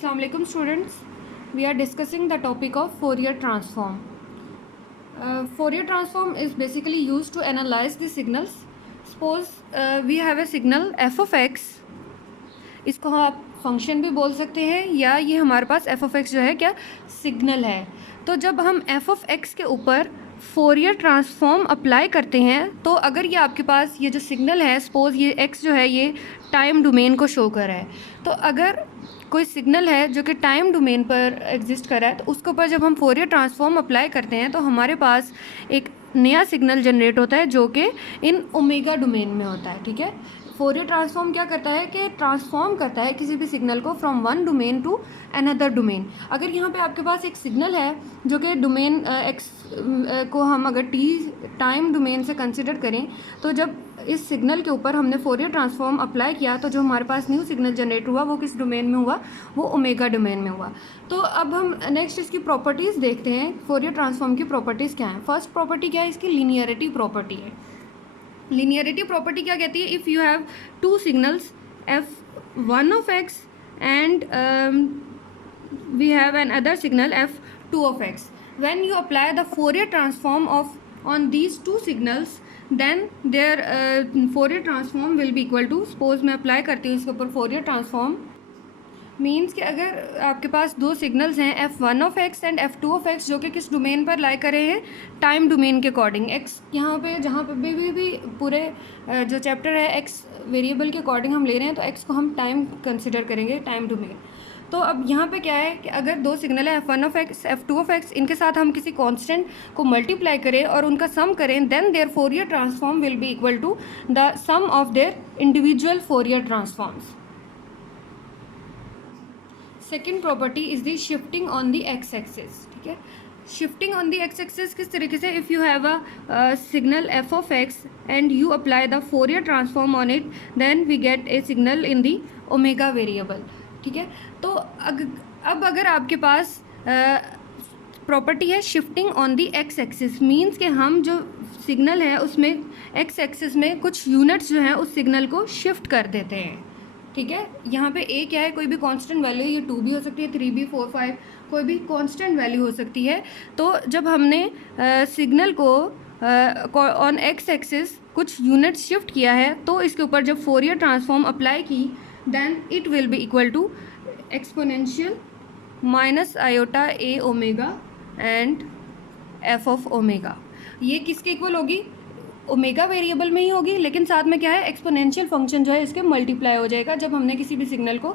Assalamu alaikum students. We are discussing the topic of Fourier transform. Fourier transform is basically used to analyze the signals. Suppose we have a signal f of x. इसको आप function भी बोल सकते हैं या ये हमारे पास f of x जो है क्या सिग्नल है. तो जब हम f of x के ऊपर फोरियर ट्रांसफॉर्म अप्लाई करते हैं तो अगर ये आपके पास ये जो सिग्नल है, सपोज़ ये x जो है ये टाइम डोमेन को शो कर रहा है, तो अगर कोई सिग्नल है जो कि टाइम डोमेन पर एग्जिस्ट कर रहा है तो उसके ऊपर जब हम फोरियर ट्रांसफॉर्म अप्लाई करते हैं तो हमारे पास एक नया सिग्नल जनरेट होता है जो कि इन ओमेगा डोमेन में होता है. ठीक है, फोरियर ट्रांसफॉर्म क्या करता है कि ट्रांसफॉर्म करता है किसी भी सिग्नल को from one domain to another domain. अगर यहाँ पे आपके पास एक सिग्नल है जो कि डोमेन एक्स को हम अगर टी टाइम डोमेन से कंसिडर करें, तो जब इस सिग्नल के ऊपर हमने फोरियर ट्रांसफॉर्म अप्लाई किया तो जो हमारे पास न्यू सिग्नल जनरेट हुआ वो किस डोमेन में हुआ, वो ओमेगा डोमेन में हुआ. तो अब हम नेक्स्ट इसकी प्रॉपर्टीज़ देखते हैं. फोरियर ट्रांसफॉर्म की प्रॉपर्टीज़ क्या हैं. फर्स्ट प्रॉपर्टी क्या है, इसकी लीनियरिटी प्रॉपर्टी है. लीनियरिटी प्रॉपर्टी क्या कहती है, if you have two signals f1 of x and we have another signal f2 of x, when you apply the Fourier transform on these two signals then their Fourier transform will be equal to, suppose मैं apply करती हूँ इसके ऊपर Fourier transform, means कि अगर आपके पास दो signals हैं f1 of x and f2 of x जो कि किस डोमेन पर लाई करे हैं, टाइम डोमेन के अकॉर्डिंग. x यहाँ पे जहाँ पे भी पूरे जो चैप्टर है x वेरिएबल के अकॉर्डिंग हम ले रहे हैं तो x को हम टाइम कंसिडर करेंगे, टाइम डोमेन. तो अब यहाँ पे क्या है कि अगर दो सिग्नल है f1 of x f2 of x, इनके साथ हम किसी कांस्टेंट को मल्टीप्लाई करें और उनका सम करें, then their Fourier transform will be equal to the sum of their individual Fourier transforms. Second property is the shifting on the x axis. ठीक है, shifting on the x axis किस तरीके से, if you have a signal f of x and you apply the Fourier transform on it, then we get a signal in the omega variable. ठीक है, तो अब अगर आपके पास प्रॉपर्टी है shifting on the x axis, means कि हम जो सिग्नल है उसमें एक्स एक्सिस में कुछ यूनिट्स जो हैं उस सिग्नल को शिफ्ट कर देते हैं. ठीक है, यहाँ पे ए क्या है, कोई भी कांस्टेंट वैल्यू, ये 2 भी हो सकती है, 3 भी, 4, 5, कोई भी कांस्टेंट वैल्यू हो सकती है. तो जब हमने सिग्नल को ऑन एक्स एक्सिस कुछ यूनिट्स शिफ्ट किया है तो इसके ऊपर जब फोरियर ट्रांसफॉर्म अप्लाई की, then it will be equal to exponential minus iota a omega and f of omega. ये किसके इक्वल होगी, ओमेगा वेरिएबल में ही होगी, लेकिन साथ में क्या है, एक्सपोनेंशियल फंक्शन जो है इसके मल्टीप्लाई हो जाएगा जब हमने किसी भी सिग्नल को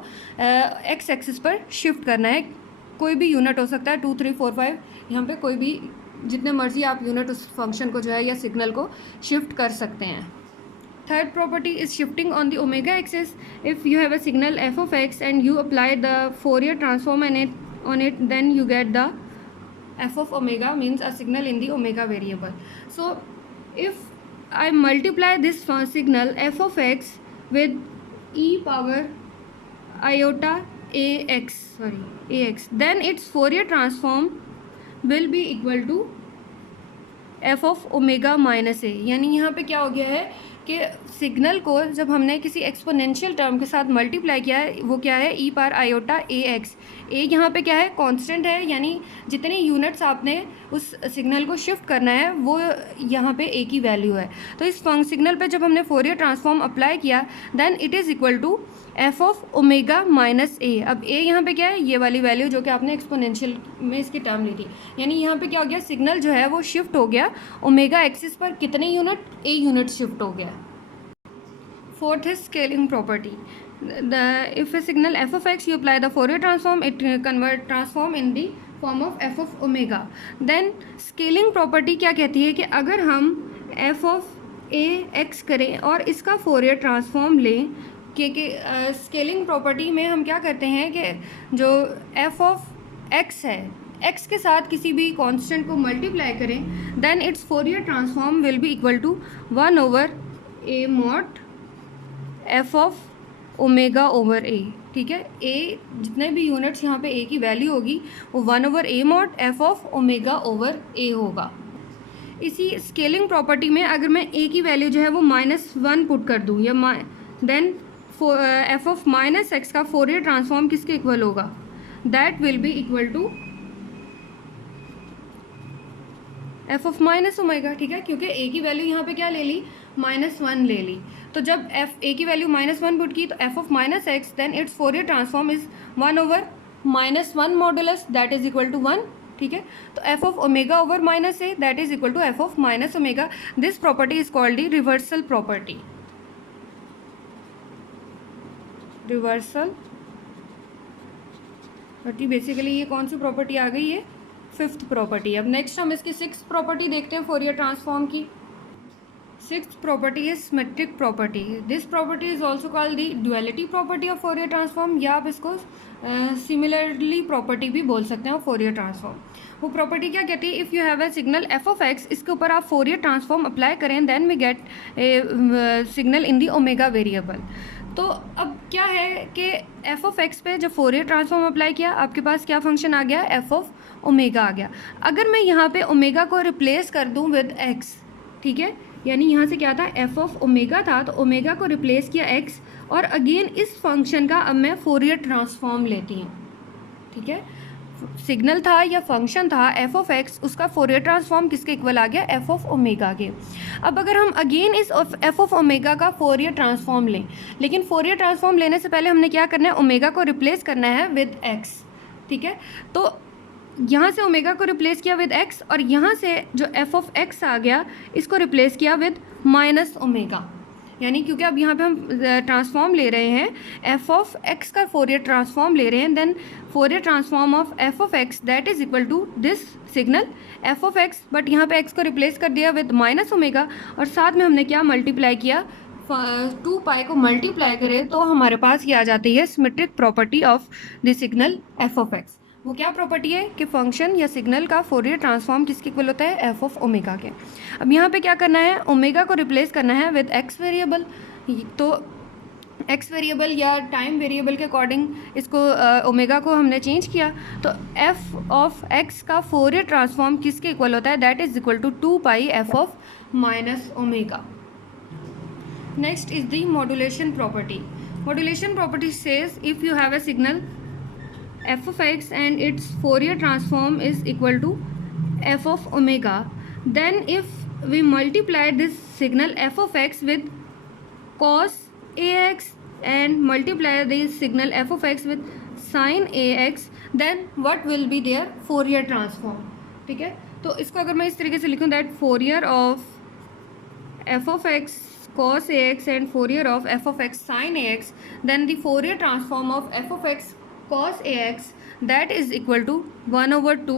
एक्स एक्सिस पर शिफ्ट करना है. कोई भी यूनिट हो सकता है, 2, 3, 4, 5, यहाँ पे कोई भी जितने मर्जी आप यूनिट उस फंक्शन को जो है या सिग्नल को शिफ्ट कर सकते हैं. Third property is shifting on the omega axis. If you have a signal f of x and you apply the Fourier transform on it, then you get the f of omega, means a signal in the omega variable. So if I multiply this signal f of x with e power iota ax, then its Fourier transform will be equal to f of omega minus a. यानी यहाँ पे क्या हो गया है कि signal को जब हमने किसी एक्सपोनेंशियल टर्म के साथ मल्टीप्लाई किया है, वो क्या है, ई पावर आयोटा ए एक्स. ए यहाँ पे क्या है, कांस्टेंट है, यानी जितनी यूनिट्स आपने उस सिग्नल को शिफ्ट करना है वो यहाँ पे ए की वैल्यू है. तो इस सिग्नल पे जब हमने फोरियर ट्रांसफॉर्म अप्लाई किया, then it is equal to F of omega minus A. अब ए यहाँ पे क्या है, ये वाली वैल्यू जो कि आपने एक्सपोनेंशियल में इसकी टर्म ली थी, यानी यहाँ पे क्या हो गया, सिग्नल जो है वो शिफ्ट हो गया ओमेगा एक्सिस पर कितने यूनिट, ए यूनिट शिफ्ट हो गया. फोर्थ है scaling property. If a signal f of x you apply the Fourier transform, it transform in the form of f of omega. Then scaling property क्या कहती है कि अगर हम f of a x करें और इसका Fourier transform लें, क्योंकि स्केलिंग प्रॉपर्टी में हम क्या करते हैं कि जो f of x है, x के साथ किसी भी कांस्टेंट को मल्टीप्लाई करें, then it's Fourier transform will be equal to 1 over a mod f of omega over A. ठीक है, ए जितने भी यूनिट्स यहाँ पे ए की वैल्यू होगी वो 1 over A mod F of omega over A होगा. इसी स्केलिंग प्रॉपर्टी में अगर मैं ए की वैल्यू जो है वो -1 पुट कर दूँ, या then f of minus x का फोरियर ट्रांसफॉर्म किसके इक्वल होगा, that will be equal to F of minus omega, ठीक है, क्योंकि ए की वैल्यू यहाँ पे क्या ले ली, -1 ले ली। तो जब एफ ए की वैल्यू -1 पुट की तो f of minus x then its Fourier transform is 1/-1 modulus that is equal to 1, ठीक है। तो f of omega over minus a that is equal to F of minus omega. This property is called the reversal property. Reversal property basically ये कौन सी property आ गई है, fifth property. अब next हम इसकी सिक्स्थ प्रॉपर्टी देखते हैं फोरियर ट्रांसफॉर्म की। Sixth property is symmetric property. This property is also called the duality property of Fourier transform, या आप इसको सिमिलरली प्रॉपर्टी भी बोल सकते हैं फोरियर ट्रांसफॉर्म। वो प्रॉपर्टी क्या कहती है, if you have a signal f of x, इसके ऊपर आप फोरियर ट्रांसफॉर्म अप्लाई करें then we get a signal in the omega variable. तो अब क्या है कि एफ ऑफ एक्स पे जब फोरियर ट्रांसफॉर्म अप्लाई किया आपके पास क्या फंक्शन आ गया, एफ ऑफ ओमेगा आ गया। अगर मैं यहाँ पे ओमेगा को रिप्लेस कर दूँ विद एक्स, ठीक है, यानी यहाँ से क्या था, एफ ऑफ ओमेगा था, तो ओमेगा को रिप्लेस किया एक्स, और अगेन इस फंक्शन का अब मैं फोरियर ट्रांसफॉर्म लेती हूँ, ठीक है। सिग्नल था या फंक्शन था एफ ऑफ एक्स, उसका फोरियर ट्रांसफॉर्म किसके इक्वल आ गया, एफ ऑफ ओमेगा के। अब अगर हम अगेन इस एफ ऑफ ओमेगा का फोरियर ट्रांसफॉर्म लें, लेकिन फोरियर ट्रांसफॉर्म लेने से पहले हमने क्या करना है, ओमेगा को रिप्लेस करना है विद एक्स, ठीक है। तो यहाँ से ओमेगा को रिप्लेस किया विद एक्स, और यहाँ से जो एफ ऑफ एक्स आ गया इसको रिप्लेस किया विद माइनस ओमेगा, यानी क्योंकि अब यहाँ पे हम ट्रांसफॉर्म ले रहे हैं, एफ ऑफ एक्स का फोरियर ट्रांसफॉर्म ले रहे हैं, then Fourier transform of f of x that is equal to this signal f of x, but यहाँ पे एक्स को रिप्लेस कर दिया विद माइनस ओमेगा, और साथ में हमने क्या मल्टीप्लाई किया, 2 पाई को मल्टीप्लाई करें तो हमारे पास ये आ जाती है symmetric property of the signal f of x. वो क्या प्रॉपर्टी है कि फंक्शन या सिग्नल का फोरियर ट्रांसफॉर्म किसके इक्वल होता है, एफ ऑफ ओमेगा के। अब यहाँ पे क्या करना है, ओमेगा को रिप्लेस करना है विद एक्स वेरिएबल, तो एक्स वेरिएबल या टाइम वेरिएबल के अकॉर्डिंग इसको ओमेगा को हमने चेंज किया, तो एफ ऑफ एक्स का फोरियर ट्रांसफॉर्म किसके इक्वल होता है, that is equal to 2 pi f of minus omega. Next is the modulation property. Modulation property says if you have a signal f of x and its Fourier transform is equal to f of omega, then if we multiply this signal f of x with cos ax and multiply this signal f of x with sin ax, then what will be their Fourier transform, ठीक है। तो इसको अगर मैं इस तरीके से लिखूँ that Fourier of f of x cos ax and Fourier of f of x sin ax, then the Fourier transform of f of x cos ax that is equal to 1/2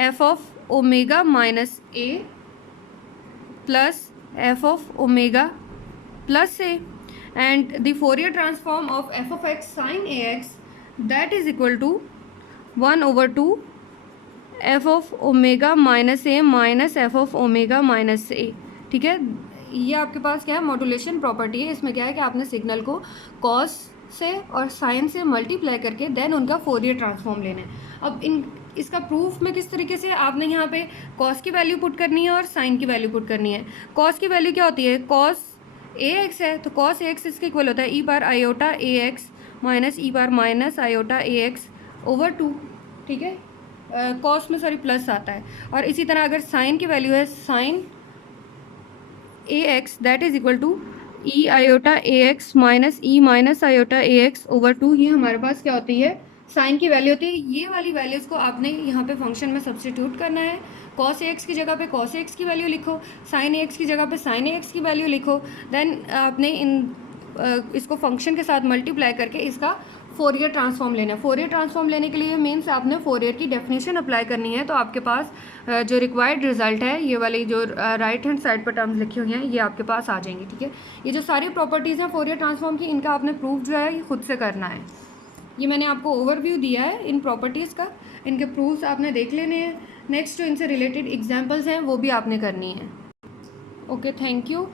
f of omega minus a plus f of omega plus a, and the Fourier transform of f of x sin ax that is equal to 1/2 f of omega minus a minus f of omega minus a, ठीक है। ये आपके पास क्या है, modulation property है। इसमें क्या है कि आपने सिग्नल को कॉस से और साइन से मल्टीप्लाई करके देन उनका फोरियर ट्रांसफॉर्म लेना है। अब इसका प्रूफ में किस तरीके से, आपने यहाँ पे कॉस की वैल्यू पुट करनी है और साइन की वैल्यू पुट करनी है। कॉस की वैल्यू क्या होती है, कॉस ए एक्स है, तो कॉस ए एक्स इसके इक्वल होता है ई बार iota a x minus E bar minus iota a x over 2, ठीक है। कॉस में सॉरी प्लस आता है। और इसी तरह अगर साइन की वैल्यू है sine a x that is equal to e iota a x minus e minus iota a x over 2, ये हमारे पास क्या होती है, साइन की वैल्यू होती है। ये वाली वैल्यूज़ को आपने यहाँ पे फंक्शन में सब्स्टिट्यूट करना है। कॉस ए एक्स की जगह पे कॉस ए एक्स की वैल्यू लिखो, साइन ए एक्स की जगह पे साइन ए एक्स की वैल्यू लिखो, देन आपने इसको फंक्शन के साथ मल्टीप्लाई करके इसका फोरियर ट्रांसफॉर्म लेना है। फोरियर ट्रांसफॉर्म लेने के लिए मीन्स आपने फोरियर की डेफिनेशन अप्लाई करनी है, तो आपके पास जो रिक्वायर्ड रिजल्ट है, ये वाली जो राइट हैंड साइड पर टर्म्स लिखी हुई हैं, ये आपके पास आ जाएंगी, ठीक है। ये जो सारी प्रॉपर्टीज़ हैं फोरियर ट्रांसफॉर्म की, इनका आपने प्रूफ जो है ये खुद से करना है। ये मैंने आपको ओवरव्यू दिया है इन प्रॉपर्टीज़ का, इनके प्रूफ्स आपने देख लेने हैं। नेक्स्ट जो इनसे रिलेटेड एग्जाम्पल्स हैं वो भी आपने करनी है। Okay, thank you.